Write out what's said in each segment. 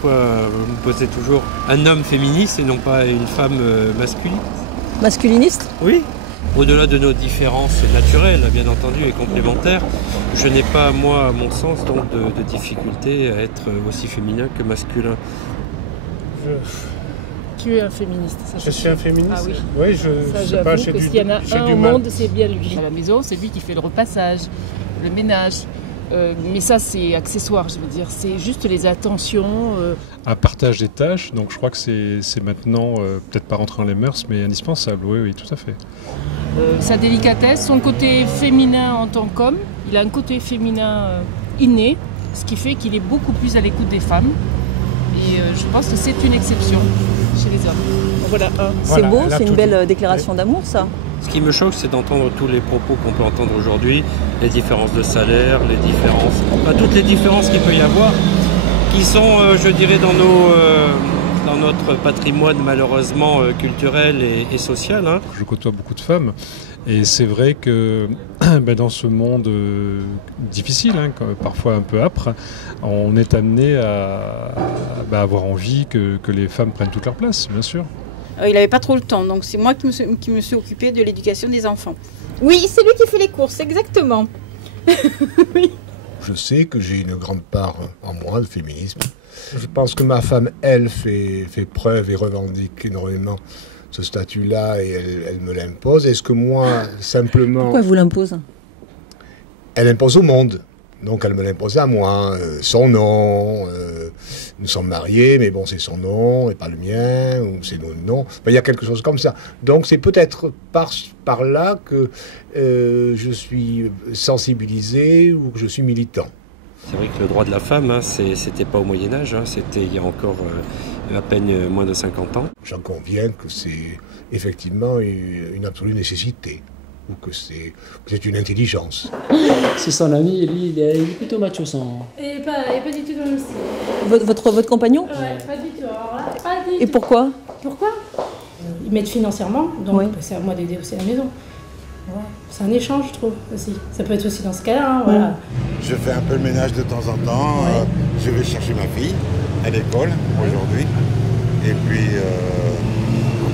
Pourquoi vous me posez toujours un homme féministe et non pas une femme masculine? Masculiniste? Oui. Au-delà de nos différences naturelles, bien entendu, et complémentaires, je n'ai pas, moi, à mon sens, donc, de difficulté à être aussi féminin que masculin. Tu es un féministe. Ça, je suis un féministe. Ah oui. Oui, ça, j'avoue que s'il y en a un au monde, c'est bien lui. À la maison, c'est lui qui fait le repassage, le ménage. Mais ça, c'est accessoire, je veux dire. C'est juste les attentions. Un partage des tâches, donc je crois que c'est maintenant, peut-être pas rentrer dans les mœurs, mais indispensable. Oui, oui, tout à fait. Sa délicatesse, son côté féminin en tant qu'homme. Il a un côté féminin inné, ce qui fait qu'il est beaucoup plus à l'écoute des femmes. Et je pense que c'est une exception chez les hommes. Voilà un. C'est beau, c'est une belle déclaration d'amour, ça. Ce qui me choque, c'est d'entendre tous les propos qu'on peut entendre aujourd'hui, les différences de salaire, les différences, enfin, toutes les différences qu'il peut y avoir, qui sont, je dirais, dans notre patrimoine malheureusement culturel et social. Hein. Je côtoie beaucoup de femmes et c'est vrai que dans ce monde difficile, hein, parfois un peu âpre, on est amené à avoir envie que les femmes prennent toute leur place, bien sûr. Il n'avait pas trop le temps, donc c'est moi qui me suis occupée de l'éducation des enfants. Oui, c'est lui qui fait les courses, exactement. Oui. Je sais que j'ai une grande part en moi de féminisme. Je pense que ma femme, elle, fait preuve et revendique énormément ce statut-là et elle me l'impose. Est-ce que moi, simplement... Pourquoi elle vous l'impose? Elle impose au monde. Donc elle me l'impose à moi, son nom, nous sommes mariés, mais bon c'est son nom et pas le mien, ou c'est notre nom, enfin, il y a quelque chose comme ça. Donc c'est peut-être par là que je suis sensibilisé ou que je suis militant. C'est vrai que le droit de la femme, hein, c'était pas au Moyen-Âge, hein, c'était il y a encore à peine moins de 50 ans. J'en conviens que c'est effectivement une absolue nécessité. Ou que c'est une intelligence. C'est son ami, lui, il est plutôt macho. Et pas du tout dans le style. Votre compagnon? Ouais, pas du tout. Alors là, pas du Et tout. pourquoi? Pourquoi? Ils m'aident financièrement, donc oui. C'est à moi d'aider aussi à la maison. Voilà. C'est un échange, je trouve, aussi. Ça peut être aussi dans ce cas-là. Hein, voilà. Je fais un peu le ménage de temps en temps. Ouais. Je vais chercher ma fille à l'école aujourd'hui. Et puis,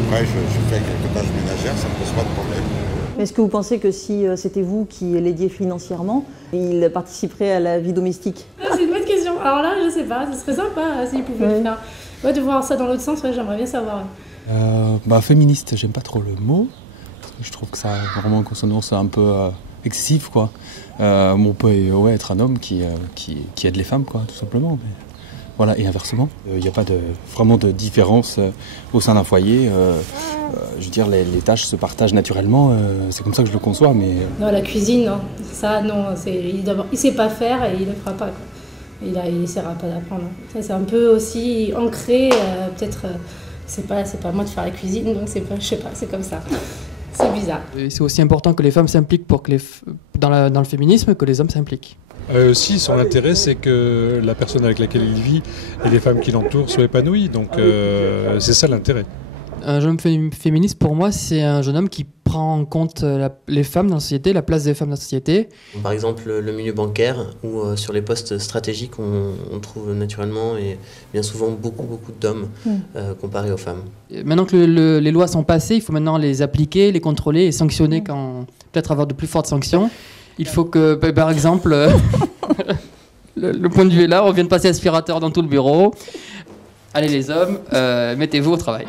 après, je fais quelques tâches ménagères, ça ne pose pas de problème. Est-ce que vous pensez que si c'était vous qui l'aidiez financièrement, il participerait à la vie domestique? C'est une bonne question. Alors là, je sais pas, ce serait sympa s'il pouvait le faire. Ouais, de voir ça dans l'autre sens, ouais, j'aimerais bien savoir. Féministe, j'aime pas trop le mot. Je trouve que ça a vraiment une consonance un peu excessive, quoi. On peut être un homme qui aide les femmes, quoi, tout simplement. Mais... Voilà, et inversement, il n'y a pas vraiment de différence au sein d'un foyer. Je veux dire, les tâches se partagent naturellement, c'est comme ça que je le conçois, mais... Non, la cuisine, non. Ça, non, il ne sait pas faire et il ne le fera pas, quoi. Il n'essaiera pas d'apprendre. Ça, c'est un peu aussi ancré, peut-être, c'est pas à moi de faire la cuisine, donc c'est pas, je sais pas, c'est comme ça. C'est bizarre. C'est aussi important que les femmes s'impliquent dans le féminisme que les hommes s'impliquent. Si, son intérêt, c'est que la personne avec laquelle il vit et les femmes qui l'entourent soient épanouies. Donc, c'est ça l'intérêt. Un jeune homme féministe, pour moi, c'est un jeune homme qui prend en compte les femmes dans la société, la place des femmes dans la société. Par exemple, le milieu bancaire, où sur les postes stratégiques, on trouve naturellement et bien souvent beaucoup d'hommes comparés aux femmes. Et maintenant que les lois sont passées, il faut maintenant les appliquer, les contrôler et sanctionner quand peut-être avoir de plus fortes sanctions. Il faut que, par exemple, le point de vue est là, on vient de passer aspirateur dans tout le bureau. Allez les hommes, mettez-vous au travail.